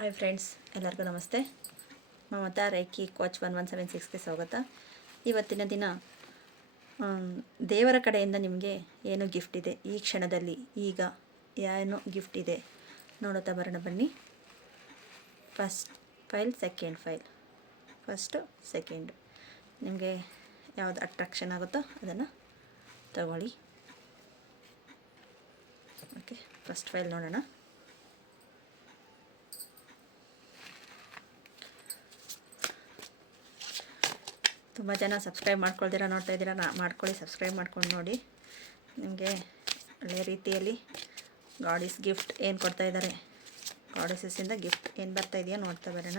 Hi friends, ಎಲ್ಲರಿಗೂ ನಮಸ್ತೆ. Mamata reiki coach 1176ಗೆ ಸ್ವಾಗತ. ಇವತ್ತಿನ ದಿನ ದೇವರ ಕಡೆಯಿಂದ ನಿಮಗೆ ಏನು ಗಿಫ್ಟ್ ಇದೆ, ಈ ಕ್ಷಣದಲ್ಲಿ ಈಗ ಏನು ಗಿಫ್ಟ್ ಇದೆ ನೋಡುತ್ತಾ ಬರೋಣ ಬನ್ನಿ. First file, second file, first second, ನಿಮಗೆ ಯಾವುದು ಅಟ್ರಾಕ್ಷನ್ ಆಗುತ್ತೋ ಅದನ್ನು ತಗೊಳ್ಳಿ. ಓಕೆ, ಫಸ್ಟ್ ಫೈಲ್ ನೋಡೋಣ. ತುಂಬ ಜನ ಸಬ್ಸ್ಕ್ರೈಬ್ ಮಾಡ್ಕೊಳ್ದಿರ ನೋಡ್ತಾ ಇದ್ದೀರಾ, ಮಾಡ್ಕೊಳ್ಳಿ, ಸಬ್ಸ್ಕ್ರೈಬ್ ಮಾಡ್ಕೊಂಡು ನೋಡಿ. ನಿಮಗೆ ಒಳ್ಳೆಯ ರೀತಿಯಲ್ಲಿ ಗಾಡಿಸ್ ಗಿಫ್ಟ್ ಏನು ಕೊಡ್ತಾ ಇದ್ದಾರೆ, ಗಾಡಿಸಸ್ಸಿಂದ ಗಿಫ್ಟ್ ಏನು ಬರ್ತಾ ಇದೆಯಾ ನೋಡ್ತಾ ಬರೋಣ.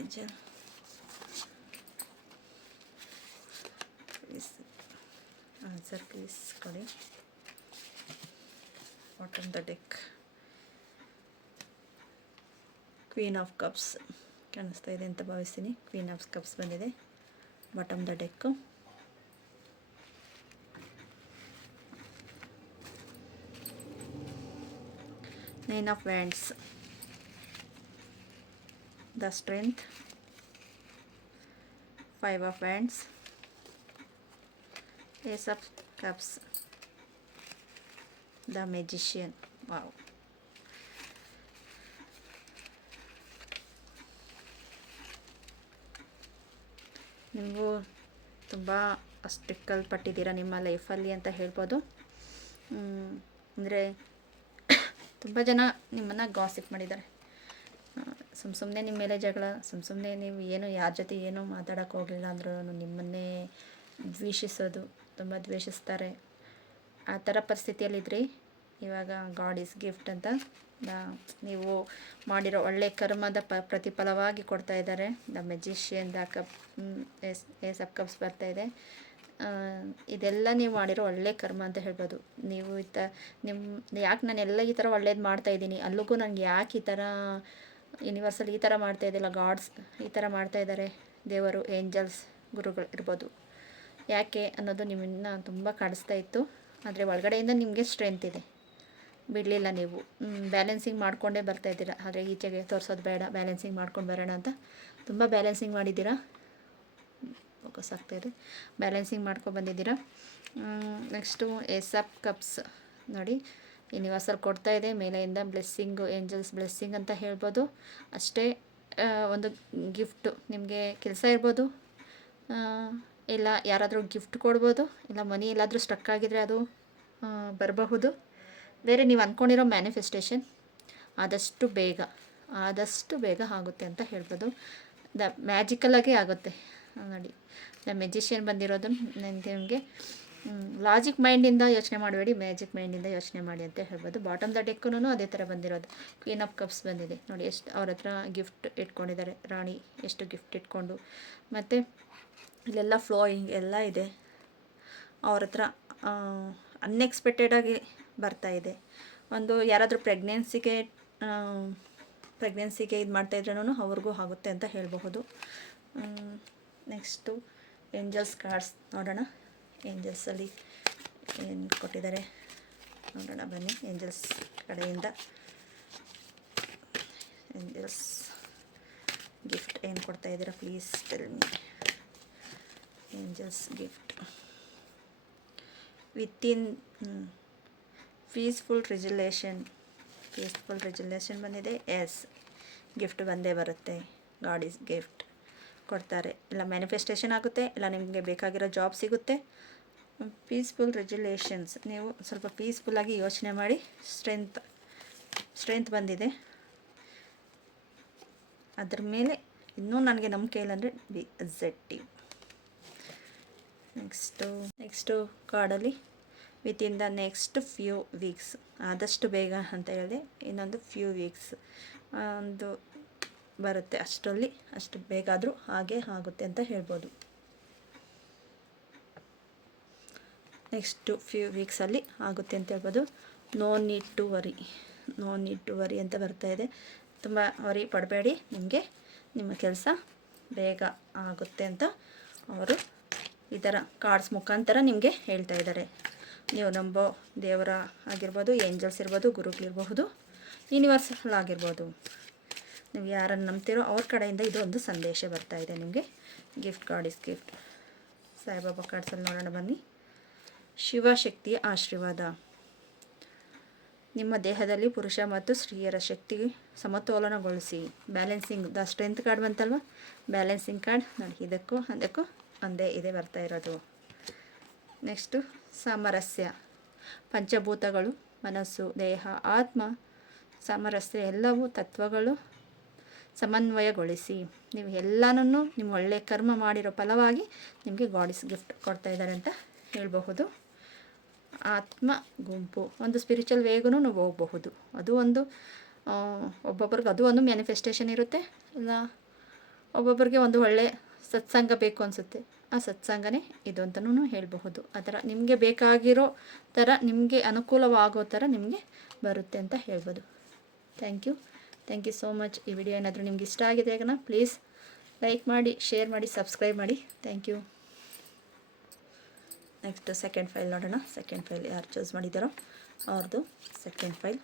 ಏಂಜಲ್, ಪ್ಲೀಸ್ ಆನ್ಸರ್ ಪ್ಲೀಸ್ ಕೊಡಿ. Bottom the deck, queen of cups ಕಾಣಿಸ್ತಾ ಇದೆ ಅಂತ ಭಾವಿಸ್ತೀನಿ. ಕ್ವೀನ್ ಆಫ್ ಕಪ್ಸ್ ಬಂದಿದೆ. Bottom the deck, nine of wands, the strength, five of wands, ace of cups, the magician. Wow, ನೀವು ತುಂಬ ಅಷ್ಟಿಕ್ಕಲ್ಪಟ್ಟಿದ್ದೀರಾ ನಿಮ್ಮ ಲೈಫಲ್ಲಿ ಅಂತ ಹೇಳ್ಬೋದು. ಅಂದರೆ ತುಂಬ ಜನ ನಿಮ್ಮನ್ನು ಗಾಸಿಪ್ ಮಾಡಿದ್ದಾರೆ. ಸುಮ್ಮನೆ ನಿಮ್ಮ ಮೇಲೆ ಜಗಳ, ಸುಮ್ಮನೆ ನೀವು ಏನು ಯಾರ ಜೊತೆ ಏನೂ ಮಾತಾಡೋಕ್ಕೆ ಹೋಗಲಿಲ್ಲ ಅಂದರೂ ನಿಮ್ಮನ್ನೇ ದ್ವೇಷಿಸೋದು, ತುಂಬ ದ್ವೇಷಿಸ್ತಾರೆ. ಆ ಥರ ಪರಿಸ್ಥಿತಿಯಲ್ಲಿದ್ರಿ. ಇವಾಗ ಗಾಡ್ ಈಸ್ ಗಿಫ್ಟ್ ಅಂತ ನೀವು ಮಾಡಿರೋ ಒಳ್ಳೆ ಕರ್ಮದ ಪ್ರತಿಫಲವಾಗಿ ಕೊಡ್ತಾ ಇದ್ದಾರೆ. The magician, the cup, ace of cups ಬರ್ತಾ ಇದೆ. ಇದೆಲ್ಲ ನೀವು ಮಾಡಿರೋ ಒಳ್ಳೆ ಕರ್ಮ ಅಂತ ಹೇಳ್ಬೋದು. ನೀವು ಯಾಕೆ ನಾನೆಲ್ಲ ಈ ಥರ ಒಳ್ಳೇದು ಮಾಡ್ತಾಯಿದ್ದೀನಿ, ಅಲ್ಲಿಗೂ ನನಗೆ ಯಾಕೆ ಈ ಥರ ಯೂನಿವರ್ಸಲ್ಲಿ ಈ ಥರ ಮಾಡ್ತಾಯಿದ್ದಿಲ್ಲ, ಗಾಡ್ಸ್ ಈ ಥರ ಮಾಡ್ತಾಯಿದ್ದಾರೆ, ದೇವರು, ಏಂಜಲ್ಸ್, ಗುರುಗಳು ಇರ್ಬೋದು, ಯಾಕೆ ಅನ್ನೋದು ನಿಮ್ಮನ್ನು ತುಂಬ ಕಾಡಿಸ್ತಾ ಇತ್ತು. ಆದರೆ ಒಳಗಡೆಯಿಂದ ನಿಮಗೆ ಸ್ಟ್ರೆಂತ್ ಇದೆ, ಬಿಡಲಿಲ್ಲ. ನೀವು ಬ್ಯಾಲೆನ್ಸಿಂಗ್ ಮಾಡಿಕೊಂಡೇ ಬರ್ತಾಯಿದ್ದೀರಾ. ಆದರೆ ಈಚೆಗೆ ತೋರಿಸೋದು ಬೇಡ, ಬ್ಯಾಲೆನ್ಸಿಂಗ್ ಮಾಡ್ಕೊಂಡು ಬರೋಣ ಅಂತ ತುಂಬ ಬ್ಯಾಲೆನ್ಸಿಂಗ್ ಮಾಡಿದ್ದೀರಾ. ಫೋಕಸ್ ಆಗ್ತಾಯಿದೆ, ಬ್ಯಾಲೆನ್ಸಿಂಗ್ ಮಾಡ್ಕೊಂಡು ಬಂದಿದ್ದೀರಾ. ನೆಕ್ಸ್ಟು ಏಸ್ ಆಫ್ ಕಪ್ಸ್ ನೋಡಿ, ಯೂನಿವರ್ಸಲ್ಲಿ ಕೊಡ್ತಾ ಇದೆ ಮೇಲೆಯಿಂದ ಬ್ಲೆಸ್ಸಿಂಗು, ಏಂಜಲ್ಸ್ ಬ್ಲೆಸ್ಸಿಂಗ್ ಅಂತ ಹೇಳ್ಬೋದು. ಅಷ್ಟೇ ಒಂದು ಗಿಫ್ಟು ನಿಮಗೆ ಕೆಲಸ ಇರ್ಬೋದು, ಇಲ್ಲ ಯಾರಾದರೂ ಗಿಫ್ಟ್ ಕೊಡ್ಬೋದು, ಇಲ್ಲ ಮನಿ ಎಲ್ಲಾದರೂ ಸ್ಟಕ್ ಆಗಿದ್ರೆ ಅದು ಬರಬಹುದು. ಬೇರೆ ನೀವು ಅಂದ್ಕೊಂಡಿರೋ ಮ್ಯಾನಿಫೆಸ್ಟೇಷನ್ ಆದಷ್ಟು ಬೇಗ ಆಗುತ್ತೆ ಅಂತ ಹೇಳ್ಬೋದು. ದ ಮ್ಯಾಜಿಕಲಾಗೇ ಆಗುತ್ತೆ ನೋಡಿ. ದ ಮೆಜಿಷಿಯನ್ ಬಂದಿರೋದು ನಿಮಗೆ ಲಾಜಿಕ್ ಮೈಂಡಿಂದ ಯೋಚನೆ ಮಾಡಬೇಡಿ, ಮ್ಯಾಜಿಕ್ ಮೈಂಡಿಂದ ಯೋಚನೆ ಮಾಡಿ ಅಂತ ಹೇಳ್ಬೋದು. ಬಾಟಮ್ ದ ಡೆಕ್ಕೂ ಅದೇ ಥರ ಬಂದಿರೋದು. ಕ್ವೀನ್ ಆಫ್ ಕಪ್ಸ್ ಬಂದಿದೆ ನೋಡಿ, ಎಷ್ಟು ಅವ್ರ ಹತ್ರ ಗಿಫ್ಟ್ ಇಟ್ಕೊಂಡಿದ್ದಾರೆ, ರಾಣಿ ಎಷ್ಟು ಗಿಫ್ಟ್ ಇಟ್ಕೊಂಡು, ಮತ್ತು ಇಲ್ಲೆಲ್ಲ ಫ್ಲೋಯಿಂಗ್ ಎಲ್ಲ ಇದೆ. ಅವ್ರ ಹತ್ರ ಅನ್ಎಕ್ಸ್ಪೆಕ್ಟೆಡಾಗಿ ಬರ್ತಾ ಇದೆ. ಒಂದು ಯಾರಾದರೂ ಪ್ರೆಗ್ನೆನ್ಸಿಗೆ ಇದು ಮಾಡ್ತಾಯಿದ್ರೂ ಅವ್ರಿಗೂ ಆಗುತ್ತೆ ಅಂತ ಹೇಳಬಹುದು. ನೆಕ್ಸ್ಟು ಏಂಜಲ್ಸ್ ಕಾರ್ಡ್ಸ್ ನೋಡೋಣ. ಏಂಜಲ್ಸಲ್ಲಿ ಏನು ಕೊಟ್ಟಿದ್ದಾರೆ ನೋಡೋಣ ಬನ್ನಿ. ಏಂಜಲ್ಸ್ ಕಡೆಯಿಂದ ಏಂಜಲ್ಸ್ ಗಿಫ್ಟ್ ಏನು ಕೊಡ್ತಾ ಇದ್ದೀರಾ, please tell me. Angels gift within peaceful resolution ಬಂದಿದೆ. ಎಸ್, ಗಿಫ್ಟ್ ಬಂದೇ ಬರುತ್ತೆ. ಗಾಡ್ ಈಸ್ ಗಿಫ್ಟ್ ಕೊಡ್ತಾರೆ. ಇಲ್ಲ ಮ್ಯಾನಿಫೆಸ್ಟೇಷನ್ ಆಗುತ್ತೆ, ಇಲ್ಲ ನಿಮಗೆ ಬೇಕಾಗಿರೋ ಜಾಬ್ ಸಿಗುತ್ತೆ. ಪೀಸ್ಫುಲ್ ರೆಜುಲೇಷನ್ಸ್, ನೀವು ಸ್ವಲ್ಪ ಪೀಸ್ಫುಲ್ಲಾಗಿ ಯೋಚನೆ ಮಾಡಿ. ಸ್ಟ್ರೆಂತ್ ಬಂದಿದೆ. ಅದ್ರ ಮೇಲೆ ಇನ್ನೂ ನನಗೆ ನಂಬಿಕೆ ಇಲ್ಲ ಅಂದರೆ ಬಿ ಅಸೆಪ್ಟಿವ್. ನೆಕ್ಸ್ಟು ಕಾರ್ಡಲ್ಲಿ within the next few weeks, ಆದಷ್ಟು ಬೇಗ ಅಂತ ಹೇಳಿದೆ, ಇನ್ನೊಂದು ಫ್ಯೂ ವೀಕ್ಸ್ ಒಂದು ಬರುತ್ತೆ. ಅಷ್ಟು ಬೇಗ ಆದರೂ ಹಾಗೆ ಆಗುತ್ತೆ ಅಂತ ಹೇಳ್ಬೋದು. ನೆಕ್ಸ್ಟು ಫ್ಯೂ ವೀಕ್ಸಲ್ಲಿ ಆಗುತ್ತೆ ಅಂತ ಹೇಳ್ಬೋದು. ನೋ ನೀಡ್ ಟು ವರಿ ಅಂತ ಬರ್ತಾಯಿದೆ. ತುಂಬ ವರಿ ಪಡಬೇಡಿ, ನಿಮ್ಮ ಕೆಲಸ ಬೇಗ ಆಗುತ್ತೆ ಅಂತ ಅವರು ಈ ಥರ ಕಾರ್ಡ್ಸ್ ಮುಖಾಂತರ ನಿಮಗೆ ಹೇಳ್ತಾ ಇದ್ದಾರೆ. ನೀವು ನಂಬೋ ದೇವರ ಆಗಿರ್ಬೋದು, ಏಂಜಲ್ಸ್ ಇರ್ಬೋದು, ಗುರುಗಳಿರಬಹುದು, ಯೂನಿವರ್ಸಲ್ ಆಗಿರ್ಬೋದು, ನೀವು ಯಾರನ್ನು ನಂಬ್ತೀರೋ ಅವ್ರ ಕಡೆಯಿಂದ ಇದು ಒಂದು ಸಂದೇಶ ಬರ್ತಾ ಇದೆ ನಿಮಗೆ. Gift card is gift. Saibaba ಕಾರ್ಡ್ಸಲ್ಲಿ ನೋಡೋಣ ಬನ್ನಿ. ಶಿವಶಕ್ತಿಯ ಆಶೀರ್ವಾದ. ನಿಮ್ಮ ದೇಹದಲ್ಲಿ ಪುರುಷ ಮತ್ತು ಸ್ತ್ರೀಯರ ಶಕ್ತಿ ಸಮತೋಲನಗೊಳಿಸಿ. ಬ್ಯಾಲೆನ್ಸಿಂಗ್. ದ ಸ್ಟ್ರೆಂತ್ ಕಾರ್ಡ್ ಬಂತಲ್ವ, ಬ್ಯಾಲೆನ್ಸಿಂಗ್ ಕಾರ್ಡ್ ನೋಡಿ. ಇದಕ್ಕೂ ಅದಕ್ಕೂ ಒಂದೇ ಇದೆ ಬರ್ತಾ ಇರೋದು. ನೆಕ್ಸ್ಟು ಸಾಮರಸ್ಯ. ಪಂಚಭೂತಗಳು, ಮನಸ್ಸು, ದೇಹ, ಆತ್ಮ, ಸಾಮರಸ್ಯ ಎಲ್ಲವೂ ತತ್ವಗಳು ಸಮನ್ವಯಗೊಳಿಸಿ. ನೀವು ಎಲ್ಲನೂ ನಿಮ್ಮ ಒಳ್ಳೆಯ ಕರ್ಮ ಮಾಡಿರೋ ಫಲವಾಗಿ ನಿಮಗೆ ಗಾಡಿಸ್ ಗಿಫ್ಟ್ ಕೊಡ್ತಾ ಇದ್ದಾರೆ ಅಂತ ಹೇಳಬಹುದು. ಆತ್ಮ ಗುಂಪು. ಒಂದು ಸ್ಪಿರಿಚುವಲ್ ವೇಗೂ ನಾವು ಹೋಗಬಹುದು. ಅದು ಒಂದು ಒಬ್ಬೊಬ್ರಿಗೆ ಅದು ಒಂದು ಮ್ಯಾನಿಫೆಸ್ಟೇಷನ್ ಇರುತ್ತೆ. ಇಲ್ಲ ಒಬ್ಬೊಬ್ಬರಿಗೆ ಒಂದು ಒಳ್ಳೆಯ ಸತ್ಸಂಗ ಬೇಕು ಅನಿಸುತ್ತೆ, ಆ ಸತ್ಸಂಗನೇ ಇದು ಅಂತಲೂ ಹೇಳಬಹುದು. ಆ ಥರ ನಿಮಗೆ ಬೇಕಾಗಿರೋ ಥರ, ನಿಮಗೆ ಅನುಕೂಲವಾಗೋ ಥರ ನಿಮಗೆ ಬರುತ್ತೆ ಅಂತ ಹೇಳ್ಬೋದು. Thank you so much. ಈ ವಿಡಿಯೋ ಏನಾದರೂ ನಿಮ್ಗೆ ಇಷ್ಟ ಆಗಿದೆ ಈಗ ಪ್ಲೀಸ್ ಲೈಕ್ ಮಾಡಿ, ಶೇರ್ ಮಾಡಿ, ಸಬ್ಸ್ಕ್ರೈಬ್ ಮಾಡಿ. Thank you. Next second pile ನೋಡೋಣ. ಸೆಕೆಂಡ್ ಫೈಲ್ ಯಾರು ಚೂಸ್ ಮಾಡಿದ್ದಾರೋ ಅವ್ರದ್ದು ಸೆಕೆಂಡ್ ಫೈಲ್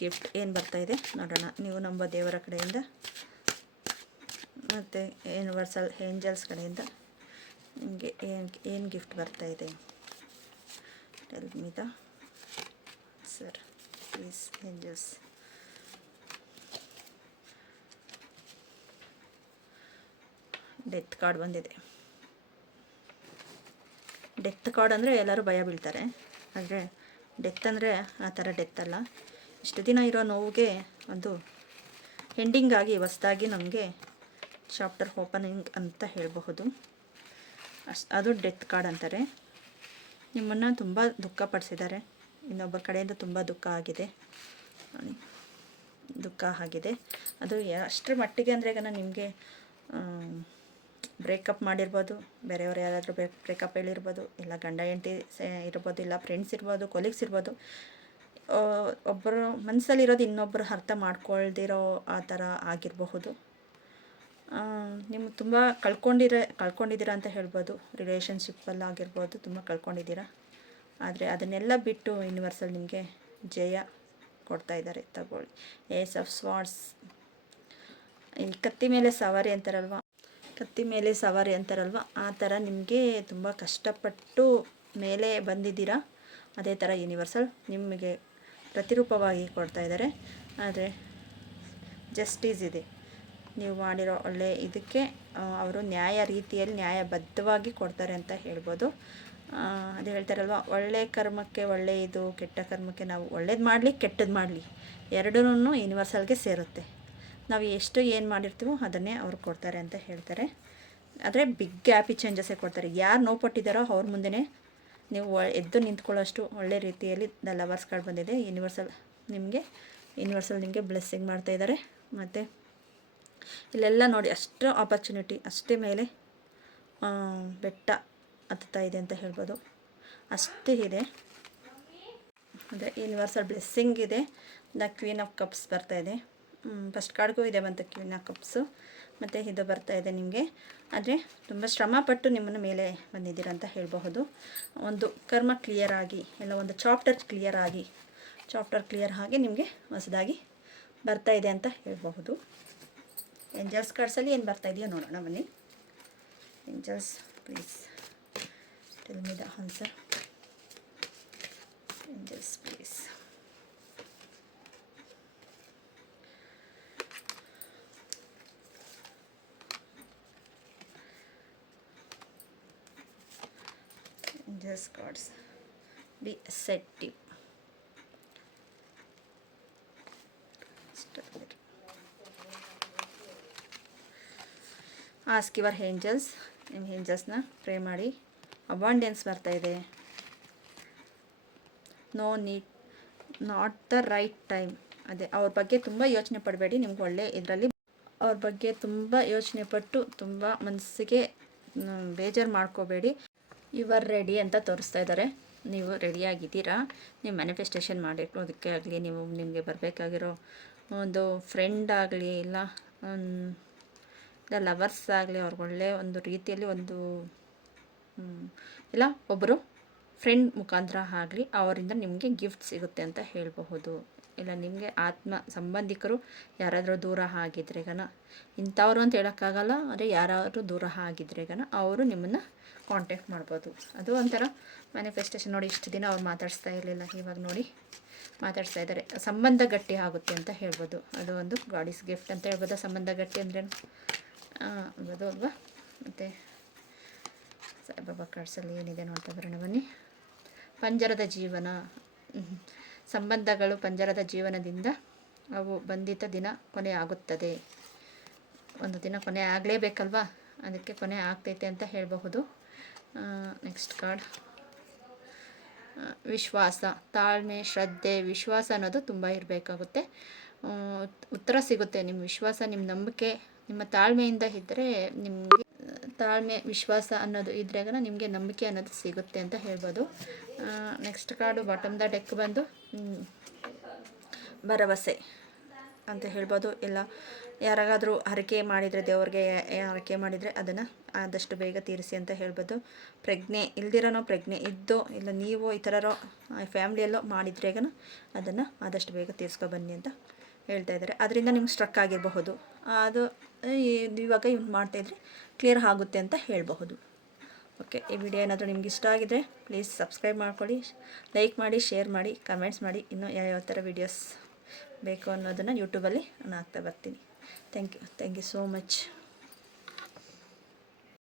ಗಿಫ್ಟ್ ಏನು ಬರ್ತಾ ಇದೆ ನೋಡೋಣ. ನೀವು ನಮ್ಮ ದೇವರ ಕಡೆಯಿಂದ ಮತ್ತು ಯೂನಿವರ್ಸಲ್ ಏಂಜಲ್ಸ್ ಕಡೆಯಿಂದ ನಿಮಗೆ ಏನು ಗಿಫ್ಟ್ ಬರ್ತಾ ಇದೆ. Tell me the sir please angels. Death card ಬಂದಿದೆ. ಡೆತ್ ಕಾರ್ಡ್ ಅಂದರೆ ಎಲ್ಲರೂ ಭಯ ಬೀಳ್ತಾರೆ, ಆದರೆ ಡೆತ್ ಅಂದರೆ ಆ ಥರ ಡೆತ್ ಅಲ್ಲ. ಇಷ್ಟು ದಿನ ಇರೋ ನೋವಿಗೆ ಒಂದು ಎಂಡಿಂಗ್ ಆಗಿ ಹೊಸದಾಗಿ ನಮಗೆ ಚಾಪ್ಟರ್ ಓಪನಿಂಗ್ ಅಂತ ಹೇಳಬಹುದು. ಅದು ಡೆತ್ ಕಾರ್ಡ್ ಅಂತಾರೆ. ನಿಮ್ಮನ್ನು ತುಂಬ ದುಃಖಪಡಿಸಿದ್ದಾರೆ, ಇನ್ನೊಬ್ಬರ ಕಡೆಯಿಂದ ತುಂಬ ದುಃಖ ಆಗಿದೆ. ಅದು ಅಷ್ಟರ ಮಟ್ಟಿಗೆ ಅಂದರೆ ಈಗ ನಿಮಗೆ ಬ್ರೇಕಪ್ ಮಾಡಿರ್ಬೋದು, ಬೇರೆಯವ್ರು ಯಾರಾದರೂ ಬ್ರೇಕಪ್ ಹೇಳಿರ್ಬೋದು, ಇಲ್ಲ ಗಂಡ ಹೆಂಡತಿ ಇರ್ಬೋದು, ಇಲ್ಲ ಫ್ರೆಂಡ್ಸ್ ಇರ್ಬೋದು, ಕೊಲೀಗ್ಸ್ ಇರ್ಬೋದು. ಒಬ್ಬರು ಮನಸ್ಸಲ್ಲಿರೋದು ಇನ್ನೊಬ್ಬರು ಅರ್ಥ ಮಾಡ್ಕೊಳ್ದಿರೋ ಆ ಥರ ಆಗಿರಬಹುದು. ನೀವು ತುಂಬ ಕಳ್ಕೊಂಡಿದ್ದೀರಾ ಅಂತ ಹೇಳ್ಬೋದು. ರಿಲೇಷನ್ಶಿಪ್ಪಲ್ಲಾಗಿರ್ಬೋದು, ತುಂಬ ಕಳ್ಕೊಂಡಿದ್ದೀರಾ. ಆದರೆ ಅದನ್ನೆಲ್ಲ ಬಿಟ್ಟು ಯೂನಿವರ್ಸಲ್ ನಿಮಗೆ ಜಯ ಕೊಡ್ತಾ ಇದ್ದಾರೆ. ತಗೊಳ್ಳಿ. Ace of swords. ಈ ಕತ್ತಿ ಮೇಲೆ ಸವಾರಿ ಅಂತಾರಲ್ವ, ಆ ಥರ ನಿಮಗೆ ತುಂಬ ಕಷ್ಟಪಟ್ಟು ಮೇಲೆ ಬಂದಿದ್ದೀರಾ. ಅದೇ ಥರ ಯೂನಿವರ್ಸಲ್ ನಿಮಗೆ ಪ್ರತಿರೂಪವಾಗಿ ಕೊಡ್ತಾ ಇದ್ದಾರೆ. ಆದರೆ ಜಸ್ಟಿಸ್ ಇದೆ. ನೀವು ಮಾಡಿರೋ ಒಳ್ಳೆ ಇದಕ್ಕೆ ಅವರು ನ್ಯಾಯಬದ್ಧವಾಗಿ ಕೊಡ್ತಾರೆ ಅಂತ ಹೇಳ್ಬೋದು. ಅದು ಹೇಳ್ತಾರಲ್ವ, ಒಳ್ಳೆ ಕರ್ಮಕ್ಕೆ ಒಳ್ಳೆ ಇದು, ಕೆಟ್ಟ ಕರ್ಮಕ್ಕೆ ನಾವು ಒಳ್ಳೇದು ಮಾಡಲಿ ಕೆಟ್ಟದ್ದು ಮಾಡಲಿ ಎರಡೂ ಯೂನಿವರ್ಸಲ್ಗೆ ಸೇರುತ್ತೆ. ನಾವು ಏನು ಮಾಡಿರ್ತೀವೋ ಅದನ್ನೇ ಅವ್ರು ಕೊಡ್ತಾರೆ ಅಂತ ಹೇಳ್ತಾರೆ. ಆದರೆ ಬಿಗ್ ಹ್ಯಾಪಿ ಚೇಂಜಸ್ಸೇ ಕೊಡ್ತಾರೆ. ಯಾರು ನೋವು ಪಟ್ಟಿದ್ದಾರೋ ಅವ್ರ ಮುಂದೆ ನೀವು ಎದ್ದು ನಿಂತ್ಕೊಳ್ಳೋಷ್ಟು ಒಳ್ಳೆ ರೀತಿಯಲ್ಲಿ ದ ಲವರ್ಸ್ ಕಾರ್ಡ್ ಬಂದಿದೆ. ಯೂನಿವರ್ಸಲ್ ನಿಮಗೆ ಬ್ಲೆಸ್ಸಿಂಗ್ ಮಾಡ್ತಾಯಿದ್ದಾರೆ. ಮತ್ತು ಇಲ್ಲೆಲ್ಲ ನೋಡಿ, ಅಷ್ಟು ಆಪರ್ಚುನಿಟಿ, ಅಷ್ಟೇ ಮೇಲೆ ಬೆಟ್ಟ ಹತ್ತುತ್ತಾ ಇದೆ ಅಂತ ಹೇಳ್ಬೋದು. ಅಷ್ಟೇ ಇದೆ. ಅದೇ ಯೂನಿವರ್ಸಲ್ ಬ್ಲೆಸ್ಸಿಂಗ್ ಇದೆ. ದ ಕ್ವೀನ್ ಆಫ್ ಕಪ್ಸ್ ಬರ್ತಾಯಿದೆ. ಫಸ್ಟ್ ಕಾರ್ಡ್ಗೂ ಇದೆ ಬಂತು ಕ್ವೀನ್ ಆಫ್ ಕಪ್ಸು. ಮತ್ತು ಇದು ಬರ್ತಾಯಿದೆ ನಿಮಗೆ. ಆದರೆ ತುಂಬ ಶ್ರಮಪಟ್ಟು ನಿಮ್ಮನ್ನು ಮೇಲೆ ಬಂದಿದ್ದೀರ ಅಂತ ಹೇಳಬಹುದು. ಒಂದು ಕರ್ಮ ಕ್ಲಿಯರ್ ಆಗಿ, ಎಲ್ಲ ಒಂದು ಚಾಪ್ಟರ್ ಕ್ಲಿಯರ್ ಆಗಿ ನಿಮಗೆ ಹೊಸದಾಗಿ ಬರ್ತಾಯಿದೆ ಅಂತ ಹೇಳಬಹುದು. ಏಂಜಲ್ಸ್ ಕಾರ್ಡ್ಸಲ್ಲಿ ಏನು ಬರ್ತಾಯಿದೆಯೋ ನೋಡೋಣ ಬನ್ನಿ. Angels please tell me the answer. Angels please. Angels cards. Be assertive. Ask your angels. ನಿಮ್ಮ ಏಂಜಲ್ಸ್ನ ಪ್ರೇ ಮಾಡಿ. ಅಬಂಡೆನ್ಸ್ ಬರ್ತಾಯಿದೆ. No need, not the right time. ಅದೇ ಅವ್ರ ಬಗ್ಗೆ ತುಂಬ ಯೋಚನೆ ಪಡಬೇಡಿ. ನಿಮ್ಗೆ ಒಳ್ಳೆ ಇದರಲ್ಲಿ ಅವ್ರ ಬಗ್ಗೆ ತುಂಬ ಯೋಚನೆ ಪಟ್ಟು ತುಂಬ ಮನಸ್ಸಿಗೆ ಬೇಜಾರು ಮಾಡ್ಕೋಬೇಡಿ. ಯು ಆರ್ ರೆಡಿ ಅಂತ ತೋರಿಸ್ತಾ ಇದ್ದಾರೆ. ನೀವು ರೆಡಿಯಾಗಿದ್ದೀರಾ. ನೀವು ಮ್ಯಾನಿಫೆಸ್ಟೇಷನ್ ಮಾಡಿರೋದಕ್ಕೆ ಆಗಲಿ, ನಿಮಗೆ ಬರಬೇಕಾಗಿರೋ ಒಂದು ಫ್ರೆಂಡ್ ಆಗಲಿ, ಇಲ್ಲ ಇಲ್ಲ ಲವರ್ಸ್ ಆಗಲಿ ಅವ್ರಿಗೆ ಒಳ್ಳೆಯ ಒಂದು ರೀತಿಯಲ್ಲಿ ಒಂದು ಇಲ್ಲ ಒಬ್ಬರು ಫ್ರೆಂಡ್ ಮುಖಾಂತರ ಆಗಲಿ ಅವರಿಂದ ನಿಮಗೆ ಗಿಫ್ಟ್ ಸಿಗುತ್ತೆ ಅಂತ ಹೇಳಬಹುದು. ಇಲ್ಲ ನಿಮಗೆ ಆತ್ಮ ಸಂಬಂಧಿಕರು ಯಾರಾದರೂ ದೂರ ಆಗಿದ್ರೆ ಇಂಥವ್ರು ಅಂತ ಹೇಳೋಕ್ಕಾಗಲ್ಲ, ಆದರೆ ಯಾರಾದರೂ ದೂರ ಆಗಿದ್ರೆ ಅವರು ನಿಮ್ಮನ್ನು ಕಾಂಟ್ಯಾಕ್ಟ್ ಮಾಡ್ಬೋದು. ಅದು ಒಂಥರ ಮ್ಯಾನಿಫೆಸ್ಟೇಷನ್. ನೋಡಿ, ಇಷ್ಟು ದಿನ ಅವ್ರು ಮಾತಾಡಿಸ್ತಾ ಇರಲಿಲ್ಲ, ಇವಾಗ ನೋಡಿ ಮಾತಾಡ್ತಾ ಇದ್ದಾರೆ. ಸಂಬಂಧ ಗಟ್ಟಿ ಆಗುತ್ತೆ ಅಂತ ಹೇಳ್ಬೋದು. ಅದು ಒಂದು ಗಾಡಿಸ್ ಗಿಫ್ಟ್ ಅಂತ ಹೇಳ್ಬೋದು. ಸಂಬಂಧ ಗಟ್ಟಿ ಅಂದರೆ ಅದು ಅಲ್ವಾ. ಮತ್ತು ಸಾಯಿಬಾಬಾ ಕಾರ್ಡ್ಸಲ್ಲಿ ಏನಿದೆ ನೋಡ್ತಾ ಬರೋಣ ಬನ್ನಿ. ಪಂಜರದ ಜೀವನ. ಸಂಬಂಧಗಳು ಪಂಜರದ ಜೀವನದಿಂದ ಅವು ಬಂಧಿತ ದಿನ ಕೊನೆ ಆಗುತ್ತದೆ. ಒಂದು ದಿನ ಕೊನೆ ಆಗಲೇಬೇಕಲ್ವಾ, ಅದಕ್ಕೆ ಕೊನೆ ಆಗ್ತೈತೆ ಅಂತ ಹೇಳಬಹುದು. ನೆಕ್ಸ್ಟ್ ಕಾರ್ಡ್ ವಿಶ್ವಾಸ, ತಾಳ್ಮೆ, ಶ್ರದ್ಧೆ, ವಿಶ್ವಾಸ ಅನ್ನೋದು ತುಂಬ ಇರಬೇಕಾಗುತ್ತೆ. ಉತ್ತರ ಸಿಗುತ್ತೆ. ನಿಮ್ಮ ವಿಶ್ವಾಸ, ನಿಮ್ಮ ನಂಬಿಕೆ, ನಿಮ್ಮ ತಾಳ್ಮೆಯಿಂದ ಇದ್ದರೆ ನಿಮಗೆ ತಾಳ್ಮೆ ವಿಶ್ವಾಸ ಅನ್ನೋದು ಇದ್ದರೆ ನಿಮಗೆ ನಂಬಿಕೆ ಅನ್ನೋದು ಸಿಗುತ್ತೆ ಅಂತ ಹೇಳ್ಬೋದು. Next card bottom the deck ಬಂದು ಭರವಸೆ ಅಂತ ಹೇಳ್ಬೋದು. ಇಲ್ಲ ಯಾರಿಗಾದರೂ ಹರಕೆ ಮಾಡಿದರೆ, ದೇವ್ರಿಗೆ ಹರಕೆ ಮಾಡಿದರೆ ಅದನ್ನು ಆದಷ್ಟು ಬೇಗ ತೀರಿಸಿ ಅಂತ ಹೇಳ್ಬೋದು. ಪ್ರಜ್ಞೆ ಇಲ್ದಿರೋನೋ ಪ್ರಜ್ಞೆ ಇದ್ದೋ ಇಲ್ಲ ನೀವು ಇತರರೋ ಫ್ಯಾಮ್ಲಿಯಲ್ಲೋ ಮಾಡಿದ್ರೆ ಅದನ್ನು ಆದಷ್ಟು ಬೇಗ ತೀರಿಸ್ಕೊ ಬನ್ನಿ ಅಂತ ಹೇಳ್ತಾ ಇದ್ದಾರೆ. ಅದರಿಂದ ನಿಮ್ಗೆ ಸ್ಟ್ರಕ್ ಆಗಿರಬಹುದು, ಅದು ಇವಾಗ ಇವ್ನು ಮಾಡ್ತಾಯಿದ್ರೆ ಕ್ಲಿಯರ್ ಆಗುತ್ತೆ ಅಂತ ಹೇಳಬಹುದು. ಓಕೆ, ಈ ವಿಡಿಯೋ ಏನಾದರೂ ನಿಮ್ಗೆ ಇಷ್ಟ ಆಗಿದ್ರೆ ಪ್ಲೀಸ್ ಸಬ್ಸ್ಕ್ರೈಬ್ ಮಾಡ್ಕೊಳ್ಳಿ, ಲೈಕ್ ಮಾಡಿ, ಶೇರ್ ಮಾಡಿ, ಕಮೆಂಟ್ಸ್ ಮಾಡಿ. ಇನ್ನೂ ಯಾವ್ಯಾವ ಥರ ವೀಡಿಯೋಸ್ ಬೇಕು ಅನ್ನೋದನ್ನು ಯೂಟ್ಯೂಬಲ್ಲಿ ನಾನು ಹಾಕ್ತಾ ಬರ್ತೀನಿ. Thank you so much.